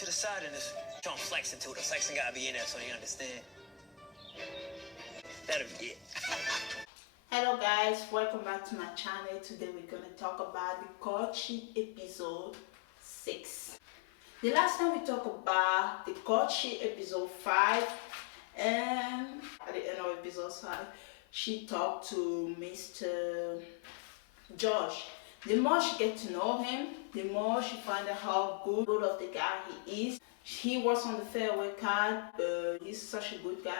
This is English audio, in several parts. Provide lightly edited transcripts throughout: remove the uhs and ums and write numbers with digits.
to the side and just show him flexing to it. The flexing gotta be in there so they understand. That'll be it. Hello guys, welcome back to my channel. Today we're gonna talk about the courtship episode 6. The last time we talked about the courtship episode 5, and at the end of episode 5, she talked to Mr. Josh. The more she gets to know him, the more she finds out how good of the guy he is. He was on the fairway card, he's such a good guy.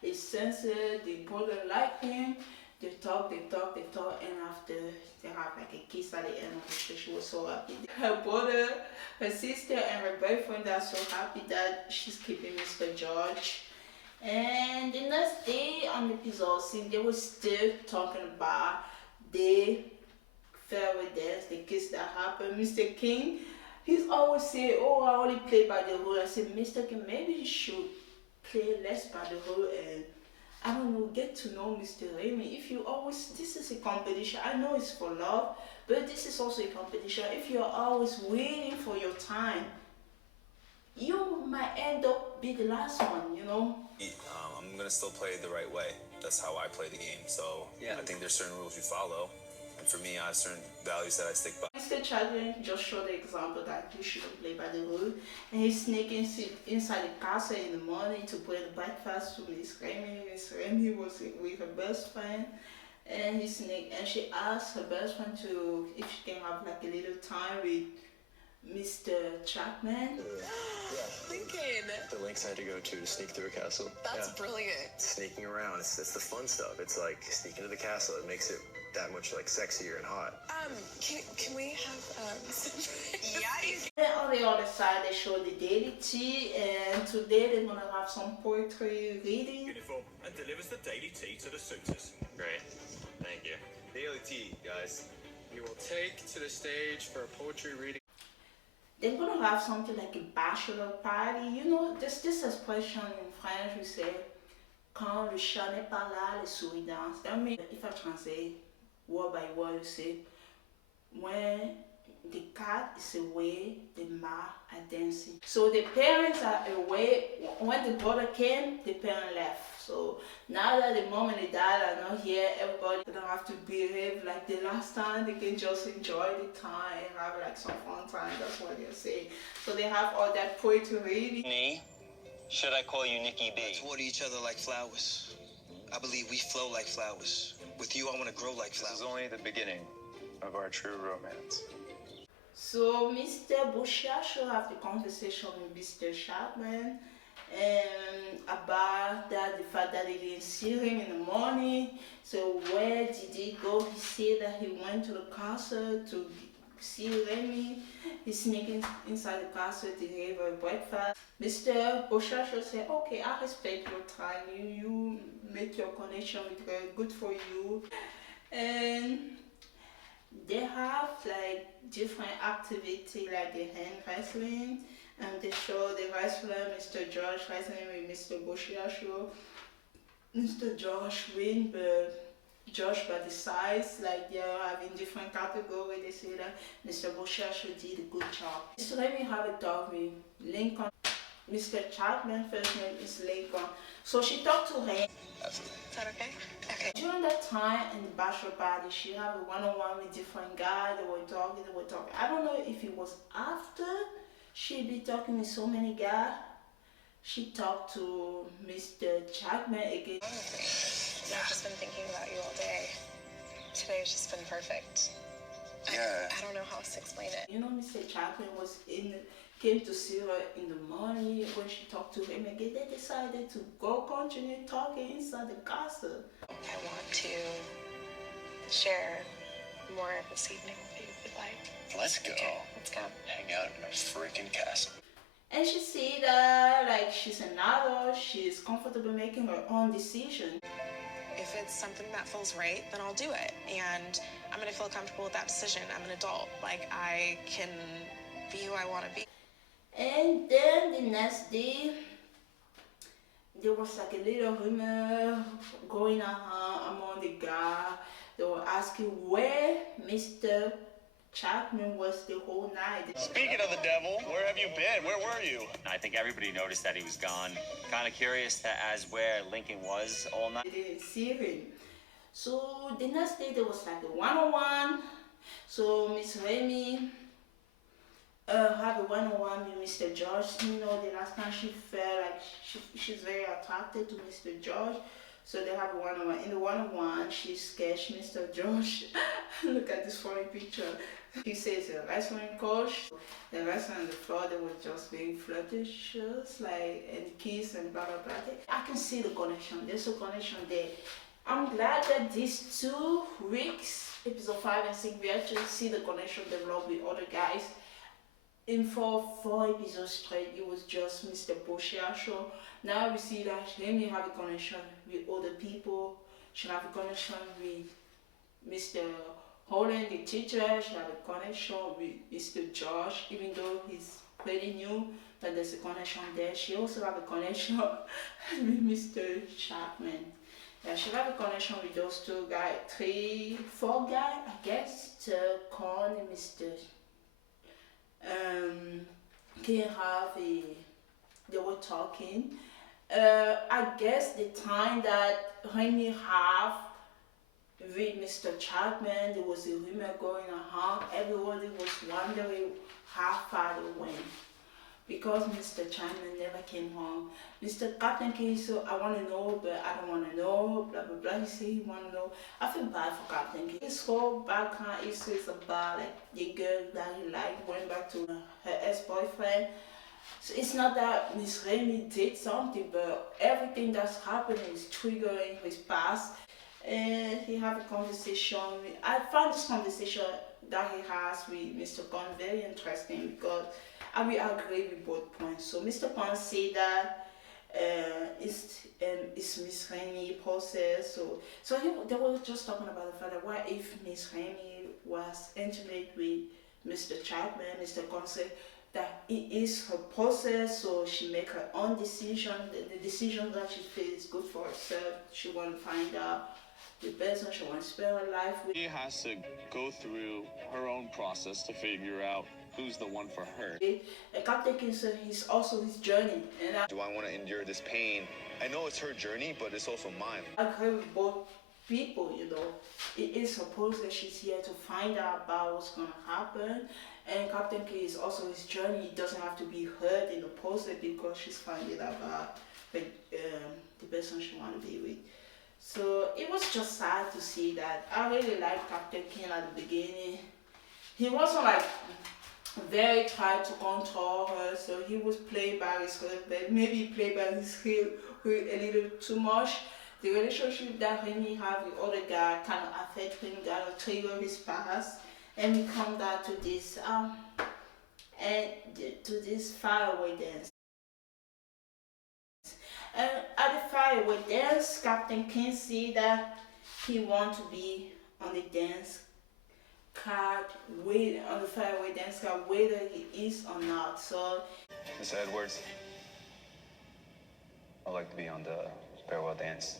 He's sensitive, the brother like him. They talk, and after they have like a kiss at the end of the show. She was so happy. Her brother, her sister, and her boyfriend are so happy that she's keeping Mr. George. And the next day on the episode 6, they were still talking about the fairway dance, the kiss that happened. Mr. King, he's always say, oh, I only play by the rule. I said, Mr. King, maybe you should play less by the rule and I don't know, get to know Mr. Remy. If you always, this is a competition. I know it's for love, but this is also a competition. If you're always waiting for your time, you might end up be the last one, you know? I'm gonna still play it the right way. That's how I play the game. So yeah, I think there's certain rules you follow. And for me, I have certain values that I stick by. Mr. Chapman just showed the example that you shouldn't play by the rule. And he's sneaking inside the castle in the morning to bring the breakfast to Miss Remy. Miss Remy was with her best friend. And he sneaked, and she asked her best friend to, if she can have like a little time with Mr. Chapman. Thinking. The lengths I had to go to sneak through a castle. That's brilliant. Sneaking around, it's the fun stuff. It's like sneaking to the castle. It makes it that much like sexier and hot. Can we have yeah. And on the other side, they show the daily tea, and today they're gonna have some poetry reading. Uniform and delivers the daily tea to the suitors. Great. Thank you. Daily tea, guys. We will take to the stage for a poetry reading. They're gonna have something like a bachelor party. You know, there's this expression in French we say, quand le chat n'est pas là, les souris dansent. That means, if I translate word by word, you say, when the cat is away, the mouse are dancing. So the parents are away. When the brother came, the parent left. So now that the mom and the dad are not here, everybody don't have to behave like the last time. They can just enjoy the time and have like some fun time. That's what they're saying. So they have all that poetry reading. Nee, should I call you Nikki B? Let's water each other like flowers. I believe we flow like flowers. With you, I want to grow like flowers. This is only the beginning of our true romance. So Mr. Bouchard should have the conversation with Mr. Chapman about that, the fact that they didn't see him in the morning. So where did he go? He said that he went to the castle to see Remy. He's sneaking inside the castle to have her breakfast. Mr. Bouchard should say, okay, I respect your time. You make your connection with her. Good for you. And they have like different activity like the hand wrestling, and they show the wrestler Mr. Josh wrestling with Mr. Bouchard show. Mr. Josh win, but Josh by the size, like they are having different categories. They say that Mr. Bouchard did a good job. So let me have a talk with Lincoln. Mr. Chapman first name is Lincoln. So she talked to him. Is that okay? Okay. During that time in the bachelor party, she had a one-on-one with different guys. They were talking. I don't know if it was after she'd be talking with so many guys. She talked to Mr. Chapman again. I've just been thinking about you all day. Today's just been perfect. Yeah. I don't know how else to explain it. You know, Mr. Chapman came to see her in the morning. When she talked to him again, they decided to go continue talking inside the castle. I want to share more of this evening with you if you'd like. Let's go. Okay, let's go. Hang out in a freaking castle. And she see that like she's an adult, she's comfortable making her own decision. If it's something that feels right, then I'll do it. And I'm gonna feel comfortable with that decision. I'm an adult. Like, I can be who I want to be. And then the next day, there was like a little rumor going on among the guys. They were asking where Mr. Chapman was the whole night. Speaking of the devil, where have you been? Where were you? I think everybody noticed that he was gone. Kind of curious as where Lincoln was all night. They didn't see him. So the next day there was like a one-on-one. So Miss Remy have a one-on-one with Mr. George. You know, the last time she felt like she's very attracted to Mr. George. So they have a one-on-one. In the one-on-one, she sketched Mr. George. Look at this funny picture. She says a wrestling coach. The wrestling on the floor, they were just being flirtatious, like, and kiss and blah, blah, blah. I can see the connection. There's a connection there. I'm glad that these 2 weeks, episode 5 and 6, we actually see the connection develop with other guys. And for 4 episodes straight, it was just Mr. Boucher show. Now we see that Remy have a connection with other people. She have a connection with Mr. Holland, the teacher. She have a connection with Mr. Josh, even though he's pretty new, but there's a connection there. She also have a connection with Mr. Chapman. Yeah, she have a connection with those 2 guys, 3, 4 guys, I guess. Quand and Mr. They were talking. I guess the time that Remy have with Mr. Chapman, there was a rumor going on. Everybody was wondering how far they went, because Mr. Chapman never came home. Mr. Captain came, so I want to know, but I don't want to know, blah, blah, blah. He said he want to know. I feel bad for Captain King. His whole background is about like the girl that he liked went back to her ex-boyfriend. So it's not that Miss Remy did something, but everything that's happening is triggering his past. And he have a conversation with, I found this conversation that he has with Mr. Quand very interesting, because I will agree with both points. So Mr. Quand said that it's Miss Remy process. So they were just talking about the fact that what if Miss Remy was intimate with Mr. Chapman. Mr. Quand said that it is her process, so she make her own decision. The decision that she feels good for herself. She want to find out the person she wants to spend her life with. She has to go through her own process to figure out who's the one for her. And Captain King said he's also his journey. And Do I want to endure this pain? I know it's her journey, but it's also mine. I agree with both people, you know. It is her process. She's here to find out about what's going to happen. And Captain King is also his journey. It doesn't have to be hurt in the process, because she's finding out about the person she wants to be with. So it was just sad to see that. I really liked Captain King at the beginning. He wasn't like very tried to control her, so he was played by his husband. Maybe he played by his heel a little too much. The relationship that Remy have with other guy kind of affect him, kind of trigger his past, and we come down to this to this faraway dance. And at the faraway dance, Captain King see that he want to be on the dance card, on the faraway dance card, whether he is or not. So, Miss Edwards, I'd like to be on the farewell dance,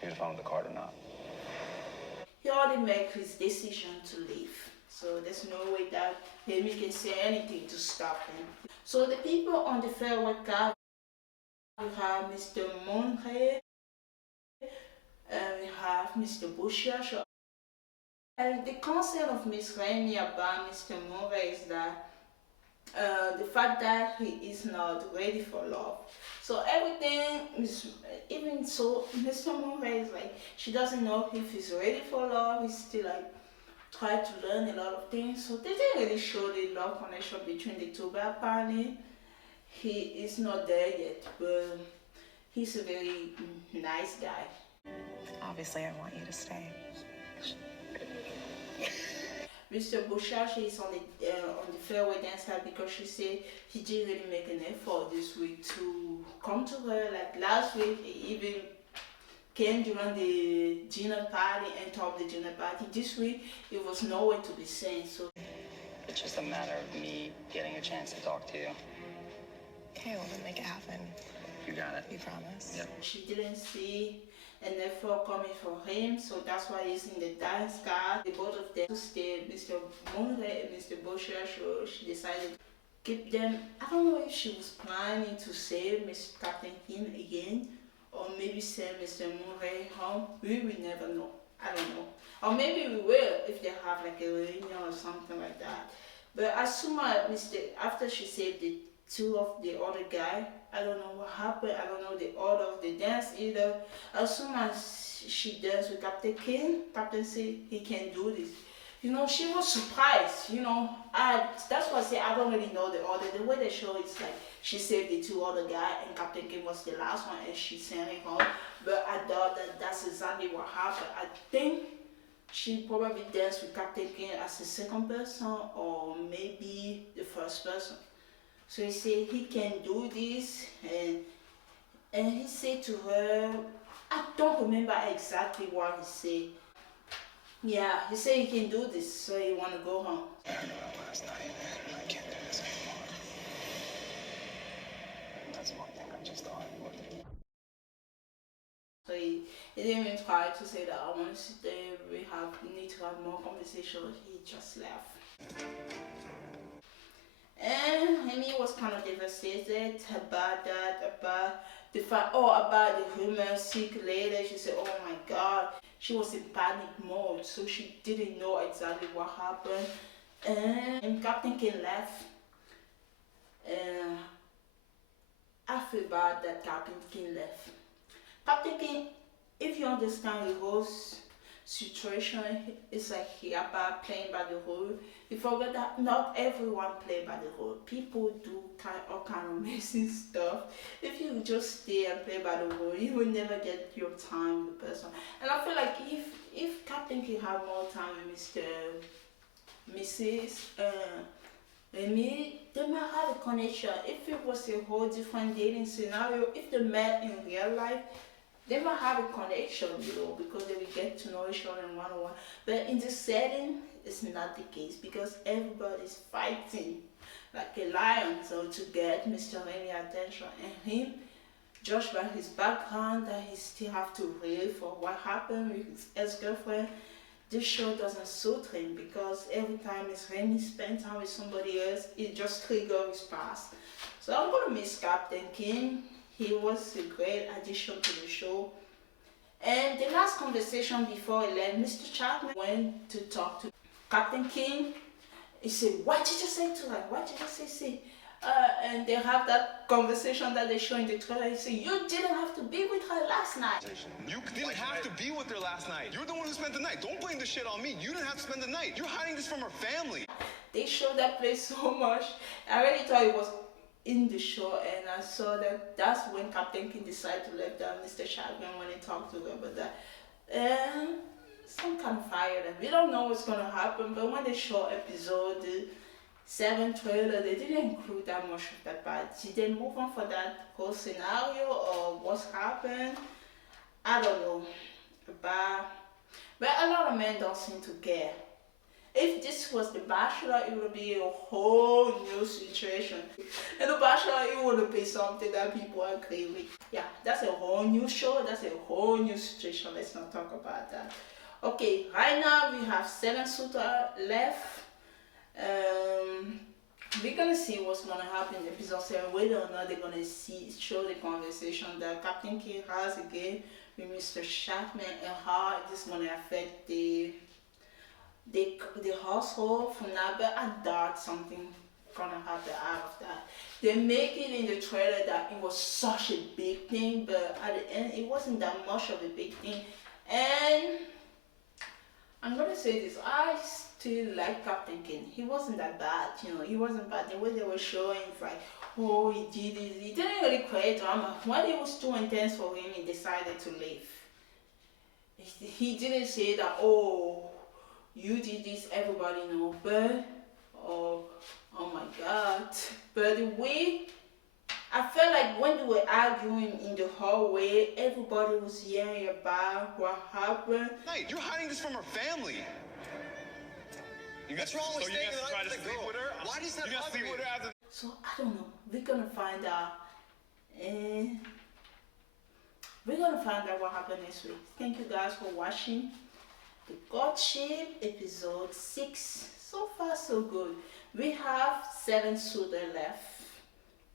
even if I'm on the card or not. He already made his decision to leave. So there's no way that Remy can say anything to stop him. So the people on the farewell card, we have Mr. Monre, we have Mr. Boucher. And the concept of Miss Remy about Mr. Monre is that the fact that he is not ready for love. So everything is, even so, Mr. Monre is like, she doesn't know if he's ready for love. He's still like, try to learn a lot of things. So they didn't really show the love connection between the two, but apparently he is not there yet, but he's a very nice guy. Obviously, I want you to stay. Mr. Boucher is on the farewell dance card because she said he didn't really make an effort this week to come to her. Like last week, he even came during the dinner party and talked the dinner party. This week, it was nowhere to be seen. So It's just a matter of me getting a chance to talk to you. Okay, well then make it happen. You got it. You promise? Yep. she didn't see and therefore coming for him. So that's why he's in the dance card. The both of them to stay, Mr. Monre and Mr. Boucher. So she decided to keep them. I don't know if she was planning to save Mr. Captain King again, or maybe send Mr. Monre home. We will never know. I don't know. Or maybe we will if they have like a reunion or something like that. But as soon as after she saved the two of the other guy, I don't know what happened. I don't know the order of the dance either. As soon as she danced with Captain King, Captain said he can do this. You know, she was surprised. You know, that's why I say I don't really know the order. The way they show it's like she saved the two other guy and Captain King was the last one and she sent him home. But I thought that that's exactly what happened. I think she probably danced with Captain King as the second person or maybe the first person. So he said he can do this, and he said to her, I don't remember exactly what he said. Yeah, he said he can do this, so he want to go home. I know that last night, and I can't do this anymore. That's one thing I just thought I would. So he didn't even try to say that I want to sit there, we need to have more conversation. He just left. And Remy was kind of devastated about that, about the fact, about the rumor sick later. She said, oh my God, she was in panic mode, so she didn't know exactly what happened. And Captain King left. And I feel bad that Captain King left. Captain King, if you understand the whole situation, it's like he about playing by the rule. You forget that not everyone play by the rule. People do all kind of messy stuff. If you just stay and play by the rule, you will never get your time with the person. And I feel like if Captain King had more time with Mrs. Remy, they might have a connection. If it was a whole different dating scenario, if they met in real life, they might have a connection, you know, because they will get to know each other in one-on-one. But in this setting, it's not the case because everybody's fighting like a lion, so to get Mr. Remy attention. And him, judged by his background, that he still have to reel for what happened with his ex-girlfriend, this show doesn't suit him because every time Miss Remy spends time with somebody else, it just triggers his past. So I'm gonna miss Captain King. He was a great addition to the show. And the last conversation before he left, Mr. Chapman went to talk to Captain King. He said, what did you say to her? What did you say? And they have that conversation that they show in the trailer. He said, you didn't have to be with her last night. You didn't have to be with her last night. You're the one who spent the night. Don't blame the shit on me. You didn't have to spend the night. You're hiding this from her family. They showed that place so much. I really thought it was in the show, and I saw that that's when Captain King decided to let down Mr. Chapman when he talked to her about that. Some kind of fire that we don't know what's gonna happen, but when they show episode 7 trailer, they didn't include that much of that part. Did they move on for that whole scenario or what's happened? I don't know. But a lot of men don't seem to care. If this was The Bachelor, it would be a whole new situation. And The Bachelor, it would be something that people agree with. Yeah, that's a whole new show. That's a whole new situation. Let's not talk about that. Okay, right now we have 7 suitors left. We're gonna see what's gonna happen in episode 7, whether or not they're gonna show the conversation that Captain King has again with Mr. Chapman and how this is gonna affect the household from now. But I doubt something gonna happen out of that. They make it in the trailer that it was such a big thing, but at the end it wasn't that much of a big thing. And I'm gonna say this, I still like Captain King. He wasn't that bad, you know, he wasn't bad. The way they were showing, it's like, oh, he did this. He didn't really create drama. When it was too intense for him, he decided to leave. He didn't say that, oh, you did this, everybody know, but oh my God. But the way I felt like when they were arguing in the hallway, everybody was hearing about what happened. Night, you're hiding this from her family. What's wrong with staying the night with the girl? Why does that bother you? So I don't know. We're gonna find out. And We're gonna find out what happened next week. Thank you guys for watching the courtship episode 6. So far so good. We have 7 suitors left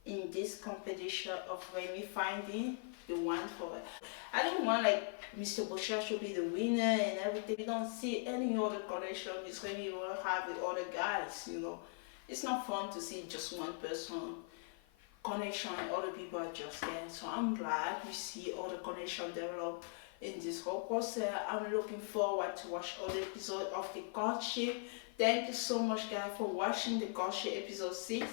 in this competition of Remy finding the one for it. I don't want like Mr. Bachelor should be the winner and everything. We don't see any other connection. Miss Remy will have with other guys, you know. It's not fun to see just one person connection and other people are just there. So I'm glad we see all the connection develop in this whole process. I'm looking forward to watch other episodes of the courtship. Thank you so much guys for watching the courtship episode 6.